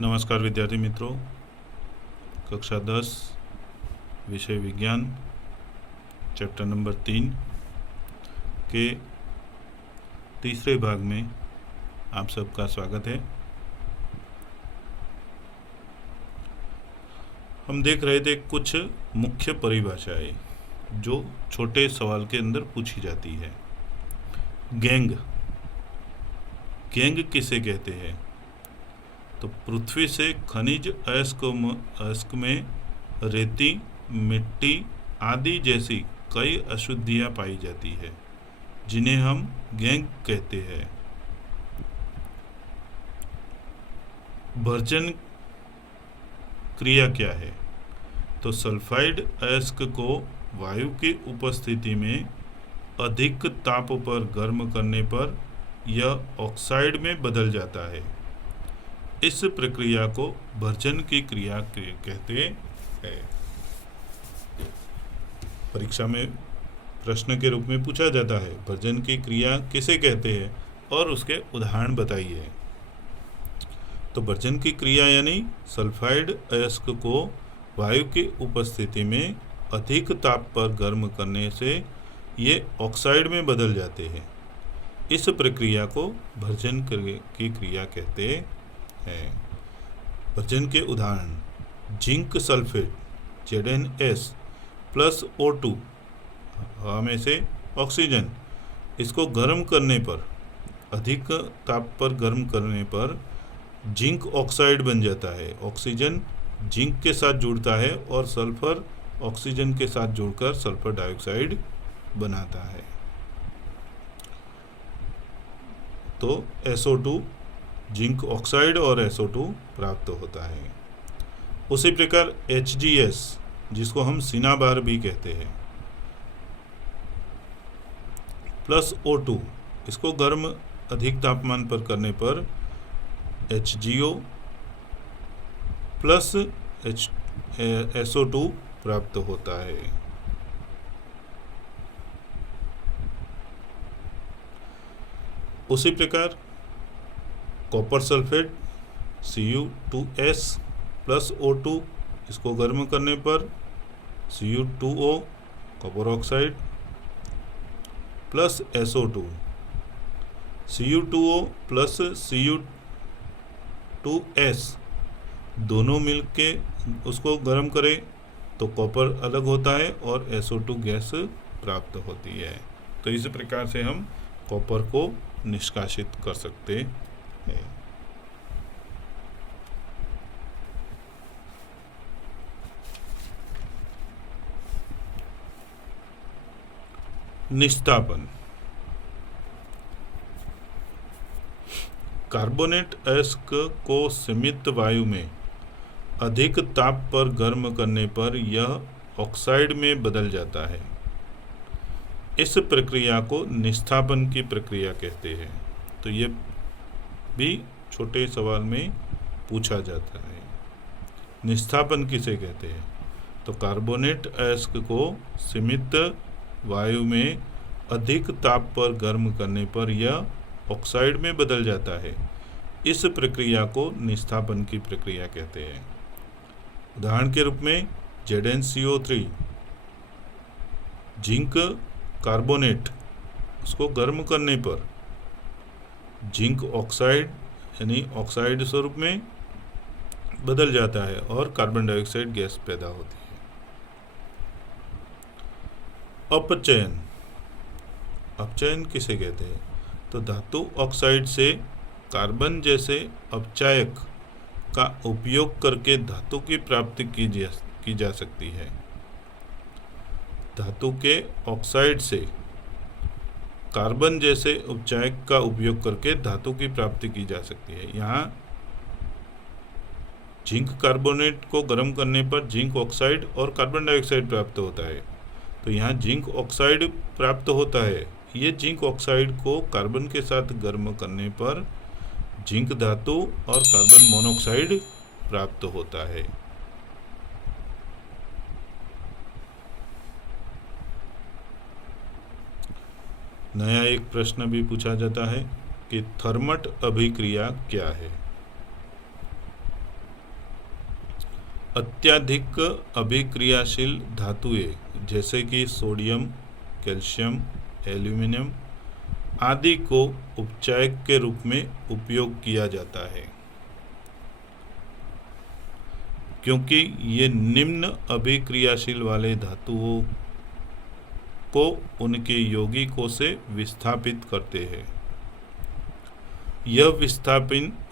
नमस्कार विद्यार्थी मित्रों, कक्षा 10 विषय विज्ञान चैप्टर नंबर 3 के तीसरे भाग में आप सबका स्वागत है। हम देख रहे थे कुछ मुख्य परिभाषाएं जो छोटे सवाल के अंदर पूछी जाती है। गैंग किसे कहते हैं? तो पृथ्वी से खनिज अयस्क में रेती, मिट्टी आदि जैसी कई अशुद्धियां पाई जाती है जिन्हें हम गैंग कहते हैं। भर्जन क्रिया क्या है? तो सल्फाइड अयस्क को वायु की उपस्थिति में अधिक ताप पर गर्म करने पर यह ऑक्साइड में बदल जाता है। इस प्रक्रिया को भर्जन की क्रिया कहते हैं। परीक्षा में प्रश्न के रूप में पूछा जाता है, भर्जन की क्रिया किसे कहते हैं और उसके उदाहरण बताइए। तो भर्जन की क्रिया यानी सल्फाइड अयस्क को वायु की उपस्थिति में अधिक ताप पर गर्म करने से ये ऑक्साइड में बदल जाते हैं। इस प्रक्रिया को भर्जन की क्रिया कहते हैं। भर्जन के उदाहरण: zinc sulphate ZnS plus O2 हवा में से ऑक्सीजन, इसको गर्म करने पर, अधिक ताप पर गर्म करने पर जिंक ऑक्साइड बन जाता है। ऑक्सीजन जिंक के साथ जुड़ता है और सल्फर ऑक्सीजन के साथ जुड़कर सल्फर डाइऑक्साइड बनाता है। तो SO2 जिंक ऑक्साइड और SO2 प्राप्त होता है। उसी प्रकार HGS, जिसको हम सिनाबार भी कहते हैं, प्लस O2, इसको गर्म अधिक तापमान पर करने पर HGO प्लस SO2 प्राप्त होता है। उसी प्रकार copper sulphate Cu2S plus O2, इसको गर्म करने पर Cu2O copper oxide plus SO2, Cu2O plus Cu2S दोनों मिलके उसको गर्म करें तो कॉपर अलग होता है और SO2 गैस प्राप्त होती है। तो इस प्रकार से हम कॉपर को निष्कासित कर सकते हैं। निस्तापन: कार्बोनेट अयस्क को सीमित वायु में अधिक ताप पर गर्म करने पर यह ऑक्साइड में बदल जाता है। इस प्रक्रिया को निस्तापन की प्रक्रिया कहते हैं। तो ये भी छोटे सवाल में पूछा जाता है। निस्तापन किसे कहते हैं? तो कार्बोनेट अयस्क को सीमित वायु में अधिक ताप पर गर्म करने पर यह ऑक्साइड में बदल जाता है। इस प्रक्रिया को निस्तापन की प्रक्रिया कहते हैं। उदाहरण के रूप में ZnCO3, जिंक कार्बोनेट, उसको गर्म करने पर जिंक ऑक्साइड यानी ऑक्साइड स्वरूप में बदल जाता है और कार्बन डाइऑक्साइड गैस पैदा होती है। अपचयन किसे कहते हैं? तो धातु ऑक्साइड से कार्बन जैसे अपचायक का उपयोग करके धातु की प्राप्ति की जा सकती है। धातु के ऑक्साइड से कार्बन जैसे उपचायक का उपयोग करके धातु की प्राप्ति की जा सकती है। यहाँ जिंक कार्बोनेट को गर्म करने पर जिंक ऑक्साइड और कार्बन डाइऑक्साइड प्राप्त होता है। तो यहाँ जिंक ऑक्साइड प्राप्त होता है। ये जिंक ऑक्साइड को कार्बन के साथ गर्म करने पर जिंक धातु और कार्बन मोनोऑक्साइड प्राप्त होता है। नया एक प्रश्न भी पूछा जाता है कि थर्मट अभिक्रिया क्या है? अत्यधिक अभिक्रियाशील धातुएं जैसे कि सोडियम, कैल्शियम, एल्यूमिनियम आदि को उपचायक के रूप में उपयोग किया जाता है, क्योंकि ये निम्न अभिक्रियाशील वाले धातुओं को उनके यौगिकों से विस्थापित करते हैं। यह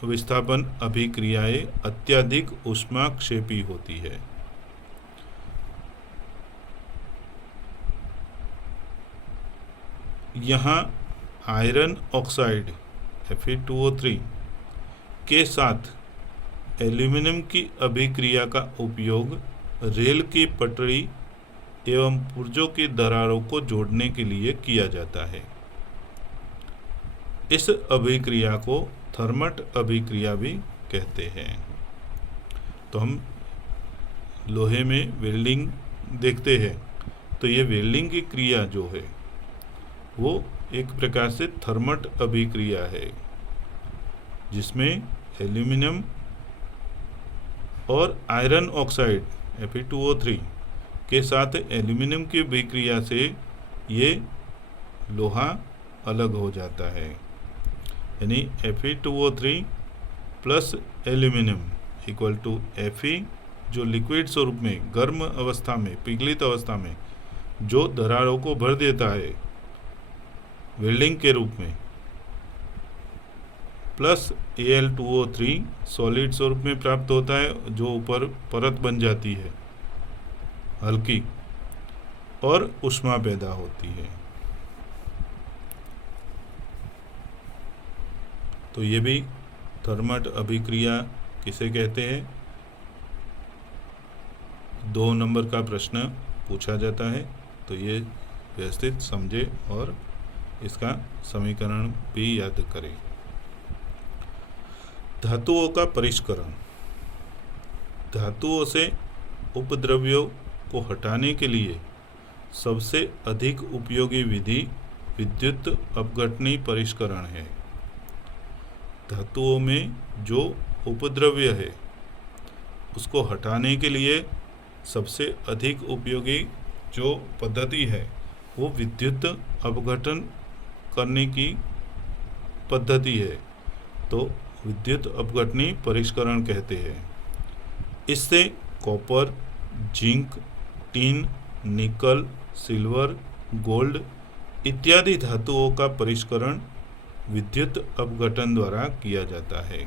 विस्थापन अभिक्रियाएं अत्यधिक ऊष्माक्षेपी होती है। यहाँ आयरन ऑक्साइड Fe2O3 के साथ एल्यूमिनियम की अभिक्रिया का उपयोग रेल की पटरी एवं पुर्जों की दरारों को जोड़ने के लिए किया जाता है। इस अभिक्रिया को थर्मट अभिक्रिया भी कहते हैं। तो हम लोहे में वेल्डिंग देखते हैं, तो ये वेल्डिंग की क्रिया जो है वो एक प्रकार से थर्मट अभिक्रिया है, जिसमें एल्यूमिनियम और आयरन ऑक्साइड Fe2O3 के साथ एल्यूमिनियम की अभिक्रिया से ये लोहा अलग हो जाता है। यानी Fe2O3 plus aluminium equal to Fe, जो लिक्विड स्वरूप में गर्म अवस्था में, पिघलित अवस्था में जो दरारों को भर देता है वेल्डिंग के रूप में, प्लस Al2O3 सॉलिड स्वरूप में प्राप्त होता है, जो ऊपर परत बन जाती है हल्की और ऊष्मा पैदा होती है। तो ये भी थर्मट अभिक्रिया किसे कहते हैं, 2 नंबर का प्रश्न पूछा जाता है। तो ये व्यवस्थित समझे और इसका समीकरण भी याद करें। धातुओं का परिष्करण। धातुओं से उपद्रव्यों को हटाने के लिए सबसे अधिक उपयोगी विधि विद्युत अपघटनी परिष्करण है। धातुओं में जो उपद्रव्य है उसको हटाने के लिए सबसे अधिक उपयोगी जो पद्धति है वो विद्युत अपघटन करने की पद्धति है, तो विद्युत अपघटनी परिष्करण कहते हैं। इससे कॉपर, जिंक, टिन, निकल, सिल्वर, गोल्ड इत्यादि धातुओं का परिष्करण विद्युत अपघटन द्वारा किया जाता है।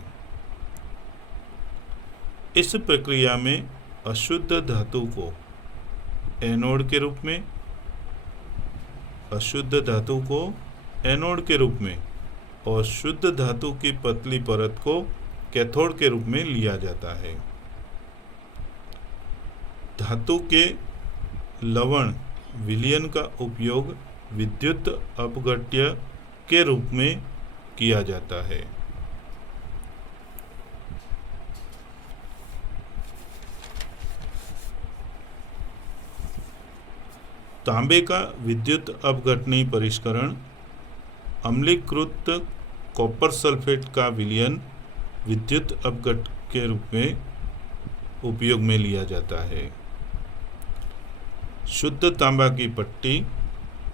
इस प्रक्रिया में अशुद्ध धातु को एनोड के रूप में, और शुद्ध धातु की पतली परत को कैथोड के रूप में लिया जाता है। धातु के लवण विलयन का उपयोग विद्युत अपघट्य के रूप में किया जाता है। तांबे का विद्युत अपघटनी परिष्करण अम्लीकृत कॉपर सल्फेट का विलयन विद्युत अपघट के रूप में उपयोग में लिया जाता है। शुद्ध तांबा की पट्टी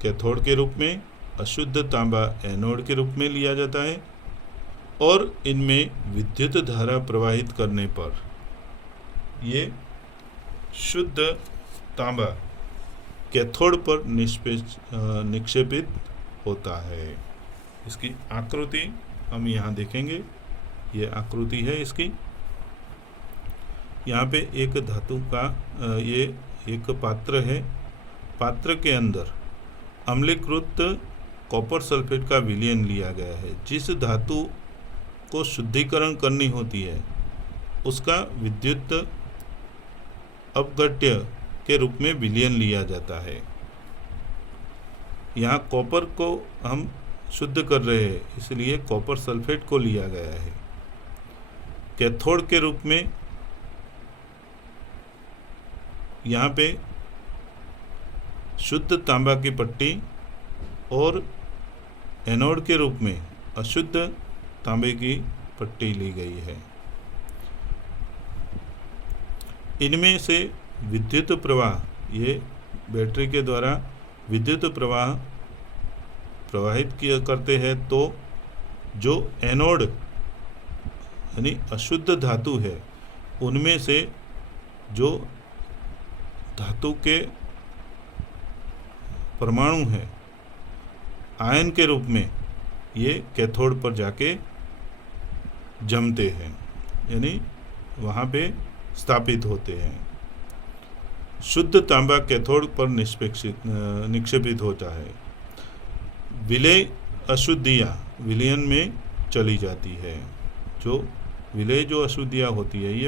कैथोड के रूप में, अशुद्ध तांबा एनोड के रूप में लिया जाता है, और इनमें विद्युत धारा प्रवाहित करने पर ये शुद्ध तांबा कैथोड पर निक्षेपित होता है। इसकी आकृति हम यहाँ देखेंगे, ये आकृति है इसकी। यहाँ पे एक धातु का ये एक पात्र है, पात्र के अंदर अम्लीकृत कॉपर सल्फेट का विलयन लिया गया है। जिस धातु को शुद्धिकरण करनी होती है उसका विद्युत अपघट्य के रूप में विलयन लिया जाता है। यहाँ कॉपर को हम शुद्ध कर रहे हैं, इसलिए कॉपर सल्फेट को लिया गया है। कैथोड के रूप में यहाँ पे शुद्ध तांबा की पट्टी और एनोड के रूप में अशुद्ध तांबे की पट्टी ली गई है। इनमें से विद्युत प्रवाह, ये बैटरी के द्वारा विद्युत प्रवाह प्रवाहित किया करते हैं, तो जो एनोड यानी अशुद्ध धातु है उनमें से जो धातु के परमाणु हैं आयन के रूप में, ये कैथोड पर जाके जमते हैं, यानी वहाँ पे स्थापित होते हैं। शुद्ध तांबा कैथोड पर निक्षेपित होता है। विलेय अशुद्धियाँ विलयन में चली जाती है। जो विलेय जो अशुद्धियाँ होती है ये